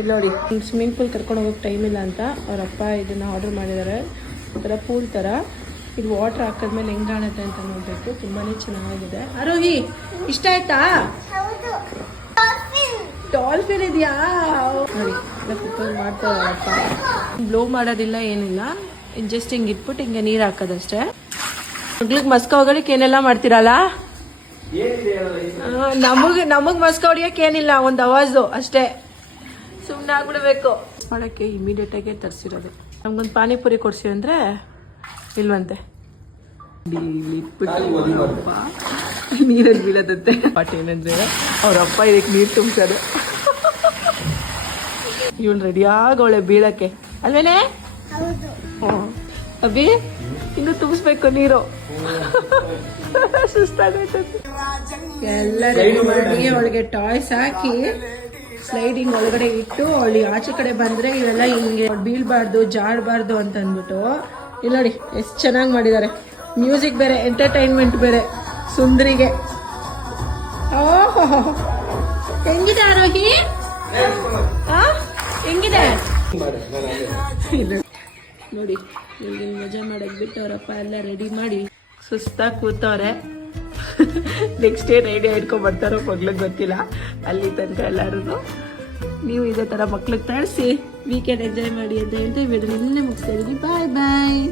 ಇಲ್ಲಿ ನೋಡಿ swimming pool ಕರ್ಕೊಂಡು ಹೋಗೋಕೆ ಟೈಮ್ ಇಲ್ಲ ಅಂತ ಅವರಪ್ಪ ಇದನ್ನು ಆರ್ಡರ್ ಮಾಡಿದ್ದಾರೆ. ಒಂಥರ ಪೂಲ್ ಥರ. ಇದು ವಾಟರ್ ಹಾಕಿದ್ಮೇಲೆ ಹೆಂಗೆ ಕಾಣುತ್ತೆ ಅಂತ ನೋಡಬೇಕು. ತುಂಬಾ ಚೆನ್ನಾಗಿದೆ. ಆರೋಹಿ ಇಷ್ಟ ಆಯ್ತಾ? ಡಾಲ್ಫಿನ್ ಇದೆಯಾ? ನೋಡಿ ಪ್ರಿಪೇರ್ ಮಾಡ್ತಾರೆ ಅವರಪ್ಪ. ಬ್ಲೋ ಮಾಡೋದಿಲ್ಲ ಏನಿಲ್ಲ, ಜಸ್ಟ್ ಹಿಂಗೆ ಇಟ್ಬಿಟ್ಟು ಹಿಂಗೆ ನೀರು ಹಾಕೋದಷ್ಟೇ. ಮಗ್ಳಿಗೆ ಮಸ್ಕ ಹೋಗೋಕ್ಕೆ ಏನೆಲ್ಲ ಮಾಡ್ತೀರಲ್ಲ? ನಮಗ್ ಮಸ್ಕ ಹೊಡಿಯೋಕೆ ಏನಿಲ್ಲ, ಒಂದು ಅವಾಜು ಅಷ್ಟೇ. ಸುಮ್ಮನೆ ಆಗ್ಬಿಡ್ಬೇಕು. ಮಾಡೋಕ್ಕೆ ಇಮಿಡಿಯೇಟ್ ಆಗಿ ತರಿಸಿರೋದು. ನಮ್ಗೊಂದು ಪಾನಿಪುರಿ ಕೊಡ್ಸಿ ಅಂದ್ರೆ ಇಲ್ವಂತೆ. ನೀರಲ್ಲಿ ಬೀಳದಂತೆ. ಬಟ್ ಏನಂದ್ರೆ ಅವ್ರಪ್ಪ ಇದಕ್ಕೆ ನೀರು ತುಂಬಿಸೋದು. ಇವಳು ರೆಡಿ ಆಗೋಳೆ ಬೀಳಕ್ಕೆ ಅಲ್ವೇನೆ? ಅಭಿ ಇನ್ನು ತುಂಬಿಸ್ಬೇಕು ನೀರು. ಸುಸ್ತಾಗೈತೆ. ಎಲ್ಲ ರೆಡಿ ಮಾಡಿ ಅವಳಿಗೆ ಟಾಯ್ಸ್ ಹಾಕಿ ಸ್ಲೈಡಿಂಗ್ ಒಳಗಡೆ ಇಟ್ಟು ಅವಳು ಆಚೆ ಕಡೆ ಬಂದ್ರೆ ಇವೆಲ್ಲ ಹಿಂಗೆ ಬೀಳ್ಬಾರ್ದು ಜಾಡಬಾರ್ದು ಅಂತ ಅಂದ್ಬಿಟ್ಟು ಇಲ್ಲಿ ನೋಡಿ ಎಷ್ಟು ಚೆನ್ನಾಗಿ ಮಾಡಿದ್ದಾರೆ. ಮ್ಯೂಸಿಕ್ ಬೇರೆ, ಎಂಟರ್ಟೈನ್ಮೆಂಟ್ ಬೇರೆ ಸುಂದ್ರಿಗೆ. ಓಹೋ ಹೆಂಗಿದೆ ಆರೋಹಿ? ಹೆಂಗಿದೆ ನೋಡಿ. ಇಲ್ಲಿ ಮಜಾ ಮಾಡಕ್ ಬಿಟ್ಟು ಅವರಪ್ಪ ಎಲ್ಲ ರೆಡಿ ಮಾಡಿ ಸುಸ್ತಾಗಿ ಕೂತವ್ರೆ. ನೆಕ್ಸ್ಟ್ ಡೇ ರೆಡಿ ಹಿಡ್ಕೊಂಡ್ ಬರ್ತಾರೋ ಮಗ್ಳಿಗೆ ಗೊತ್ತಿಲ್ಲ. ಅಲ್ಲಿ ತನಕ ಎಲ್ಲರೂ ನೀವು ಇದೇ ಥರ ಮಕ್ಳಿಗೆ ತರಿಸಿ ವೀಕೆಂಡ್ ಎಂಜಾಯ್ ಮಾಡಿ ಅಂತ ಹೇಳ್ತೀವಿ. ನಿನ್ನೆ ಮುಗಿಸ್ತಾ ಇದ್ದೀನಿ. ಬಾಯ್ ಬಾಯ್.